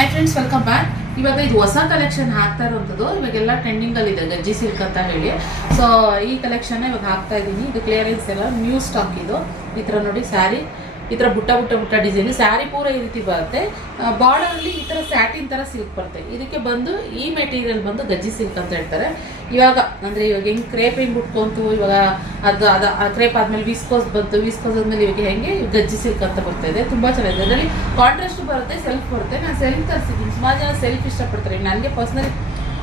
Hi friends, welcome back. ಇವಾಗ ಇದು ಹೊಸ ಕಲೆಕ್ಷನ್ ಹಾಕ್ತಾ ಇರೋಂಥದ್ದು. ಇವಾಗೆಲ್ಲ ಟ್ರೆಂಡಿಂಗಲ್ಲಿ ಇದೆ ಗಜ್ಜಿ ಸಿಲ್ಕ್ ಅಂತ ಹೇಳಿ. ಸೊ ಈ ಕಲೆಕ್ಷನ್ ಇವಾಗ ಹಾಕ್ತಾ ಇದ್ದೀನಿ. ಇದು ಕ್ಲಿಯರೆನ್ಸ್ ಎಲ್ಲ ನ್ಯೂ ಸ್ಟಾಕ್. ಇದು ಈ ಥರ ನೋಡಿ ಸ್ಯಾರಿ, ಈ ಥರ ಬುಟ್ಟ ಡಿಸೈನ್. ಸ್ಯಾರಿ ಪೂರ ಈ ರೀತಿ ಬರುತ್ತೆ. ಬಾರ್ಡರಲ್ಲಿ ಈ ಥರ ಸ್ಯಾಟಿನ್ ಥರ ಸಿಲ್ಕ್ ಬರುತ್ತೆ. ಇದಕ್ಕೆ ಬಂದು ಈ ಮೆಟೀರಿಯಲ್ ಬಂದು ಗಜ್ಜಿ ಸಿಲ್ಕ್ ಅಂತ ಹೇಳ್ತಾರೆ. ಇವಾಗ ಅಂದರೆ ಇವಾಗ ಹೆಂಗೆ ಕ್ರೇಪ್ ಹೆಂಗೆ ಬಿಟ್ಕೊಂತು, ಇವಾಗ ಕ್ರೇಪ್ ಆದಮೇಲೆ ವಿಸ್ಕೋಸ್ ಬಂತು, ವಿಸ್ಕೋಸ್ ಆದಮೇಲೆ ಇವಾಗ ಹೆಂಗೆ ಗಜ್ಜಿ ಸಿಲ್ಕ್ ಅಂತ ಬರ್ತಾ ಇದೆ. ತುಂಬ ಚೆನ್ನಾಗಿದೆ. ಅದರಲ್ಲಿ ಕಾಂಟ್ರಾಸ್ಟ್ ಬರುತ್ತೆ, ಸೆಲ್ಫ್ ಬರುತ್ತೆ. ನಾನು ಸೆಲ್ಫ್ ತರಿಸಿದ್ದೀನಿ. ಸುಮಾರು ಜನ ಸೆಲ್ಫ್ ಇಷ್ಟಪಡ್ತಾರೆ. ನನಗೆ ಪರ್ಸ್ನಲಿ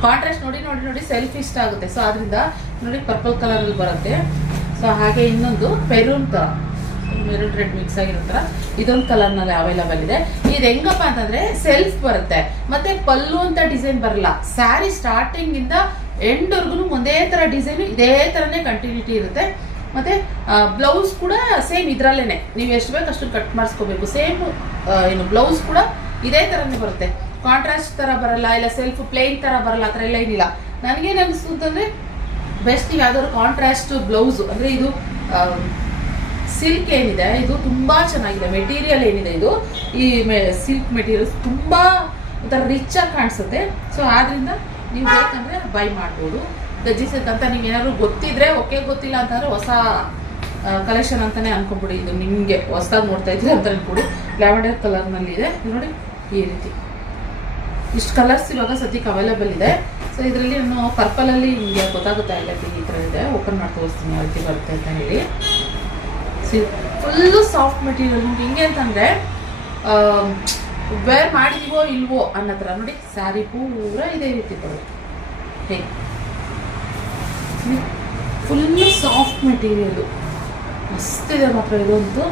ಕಾಂಟ್ರಾಸ್ಟ್ ನೋಡಿ ಸೆಲ್ಫ್ ಇಷ್ಟ ಆಗುತ್ತೆ. ಸೊ ಅದರಿಂದ ನೋಡಿ ಪರ್ಪಲ್ ಕಲರಲ್ಲಿ ಬರುತ್ತೆ. ಸೊ ಹಾಗೆ ಇನ್ನೊಂದು ಪೆರೂನ್ ಥರ ಮೆರೂನ್ ರೆಡ್ ಮಿಕ್ಸ್ ಆಗಿರೋ ಥರ ಇದೊಂದು ಕಲರ್ನಲ್ಲಿ ಅವೈಲಬಲ್ ಇದೆ. ಇದು ಹೆಂಗಪ್ಪ ಅಂತಂದರೆ ಸೆಲ್ಫ್ ಬರುತ್ತೆ, ಮತ್ತು ಪಲ್ಲು ಅಂತ ಡಿಸೈನ್ ಬರಲ್ಲ. ಸ್ಯಾರಿ ಸ್ಟಾರ್ಟಿಂಗಿಂದ ಎಂಡ್ವರೆಗೂ ಒಂದೇ ಥರ ಡಿಸೈನು, ಇದೇ ಥರನೇ ಕಂಟಿನ್ಯೂಟಿ ಇರುತ್ತೆ. ಮತ್ತು ಬ್ಲೌಸ್ ಕೂಡ ಸೇಮ್ ಇದರಲ್ಲೇ ನೀವು ಎಷ್ಟು ಬೇಕು ಅಷ್ಟು ಕಟ್ ಮಾಡಿಸ್ಕೋಬೇಕು. ಸೇಮ್ ಏನು ಬ್ಲೌಸ್ ಕೂಡ ಇದೇ ಥರನೇ ಬರುತ್ತೆ. ಕಾಂಟ್ರಾಸ್ಟ್ ಥರ ಬರಲ್ಲ, ಇಲ್ಲ ಸೆಲ್ಫ್ ಪ್ಲೇನ್ ಥರ ಬರಲ್ಲ, ಆ ಥರ ಎಲ್ಲ ಏನಿಲ್ಲ. ನನಗೇನು ಅನಿಸ್ತು ಅಂತಂದರೆ ಬೆಸ್ಟ್ ನೀವು ಯಾವ್ದಾದ್ರು ಕಾಂಟ್ರಾಸ್ಟ್ ಬ್ಲೌಸು ಅಂದರೆ ಇದು ಸಿಲ್ಕ್ ಏನಿದೆ ಇದು ತುಂಬ ಚೆನ್ನಾಗಿದೆ. ಮೆಟೀರಿಯಲ್ ಏನಿದೆ ಇದು ಈ ಸಿಲ್ಕ್ ಮೆಟೀರಿಯಲ್ಸ್ ತುಂಬ ಒಂಥರ ರಿಚಾಗಿ ಕಾಣಿಸುತ್ತೆ. ಸೊ ಆದ್ದರಿಂದ ನೀವು ಬೇಕಂದರೆ ಬೈ ಮಾಡ್ಬೋದು. ಗಜ್ಜಿ ಸಿಲ್ಕ್ ಅಂತ ನೀವು ಏನಾದ್ರು ಗೊತ್ತಿದ್ರೆ ಓಕೆ, ಗೊತ್ತಿಲ್ಲ ಅಂತಂದರೆ ಹೊಸ ಕಲೆಕ್ಷನ್ ಅಂತಲೇ ಅನ್ಕೊಂಬಿಡಿ. ಇದು ನಿಮಗೆ ಹೊಸದಾಗಿ ನೋಡ್ತಾ ಇದ್ದೀರಿ ಅಂತ ಅನ್ಕೊಡಿ. ಲ್ಯಾವೆಂಡರ್ ಕಲರ್ನಲ್ಲಿ ಇದೆ ನೋಡಿ ಈ ರೀತಿ. ಇಷ್ಟು ಕಲರ್ಸ್ ಇವಾಗ ಸದ್ಯಕ್ಕೆ ಅವೈಲೇಬಲ್ ಇದೆ. ಸೊ ಇದರಲ್ಲಿ ನಾನು ಪರ್ಪಲಲ್ಲಿ ನಿಮಗೆ ಗೊತ್ತಾಗುತ್ತಾ ಇಲ್ಲ ಈ ಥರ ಇದೆ. ಓಪನ್ ಮಾಡಿ ತೋರಿಸ್ತೀನಿ ಯಾವ ರೀತಿ ಬರುತ್ತೆ ಅಂತ ಹೇಳಿ. Full soft material. ನಿಮ್ಗೆ ಹೆಂಗೆ ಅಂತಂದರೆ ವೇರ್ ಮಾಡಿದೀವೋ ಇಲ್ವೋ ಅನ್ನೋ ಥರ ನೋಡಿ. ಸ್ಯಾರಿ ಪೂರ ಇದೇ ರೀತಿ ಬರುತ್ತೆ. ಹೇಗೆ ಫುಲ್ಲು ಸಾಫ್ಟ್ ಮೆಟೀರಿಯಲು ಮಸ್ತಿದೆ ಮಾತ್ರ ಇದಂತೂ.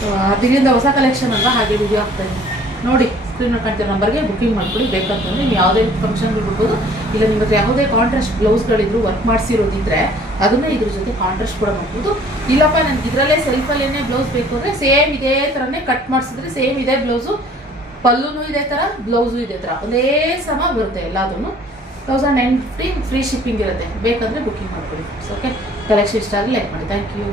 ಸೊ ಅದರಿಂದ ಹೊಸ ಕಲೆಕ್ಷನ್ ಅಲ್ವಾ, ಹಾಗೆ ವಿಡಿಯೋ ಆಗ್ತಾಯಿದೆ ನೋಡಿ. ಸ್ಕ್ರೀನ್ ಕಾಣ್ತಿರೋ ನಂಬರ್ಗೆ ಬುಕ್ಕಿಂಗ್ ಮಾಡ್ಕೊಳ್ಳಿ. ಬೇಕಂತಂದರೆ ನೀವು ಯಾವುದೇ ಫಂಕ್ಷನ್ಗೆ ಬಿಡ್ಬೋದು. ಇಲ್ಲ ನಿಮ್ಮ ಹತ್ರ ಯಾವುದೇ ಕಾಂಟ್ರಾಸ್ಟ್ ಬ್ಲೌಸ್ಗಳಿದ್ರು ವರ್ಕ್ ಮಾಡಿಸಿರೋದಿದ್ರೆ ಅದನ್ನೇ ಇದ್ರ ಜೊತೆ ಕಾಂಟ್ರಾಸ್ಟ್ ಕೂಡ ಮಾಡ್ಬೋದು. ಇಲ್ಲಪ್ಪ ನನಗೆ ಇದರಲ್ಲೇ ಸೆಲ್ಫಲ್ಲೇ ಬ್ಲೌಸ್ ಬೇಕು ಅಂದರೆ ಸೇಮ್ ಇದೇ ಥರನೇ ಕಟ್ ಮಾಡಿಸಿದ್ರೆ ಸೇಮ್ ಇದೇ ಬ್ಲೌಸು, ಪಲ್ಲುನೂ ಇದೇ ಥರ, ಬ್ಲೌಸು ಇದೇ ಥರ ಒಂದೇ ಸಮ ಬರುತ್ತೆ. ಎಲ್ಲದೂ 1950 ಫ್ರೀ ಶಿಪ್ಪಿಂಗ್ ಇರುತ್ತೆ. ಬೇಕಂದರೆ ಬುಕ್ಕಿಂಗ್ ಮಾಡ್ಕೊಳ್ಳಿ. ಓಕೆ, ಕಲೆಕ್ಷನ್ ಇಷ್ಟ ಆಗಲಿ ಲೈಕ್ ಮಾಡಿ. Thank you.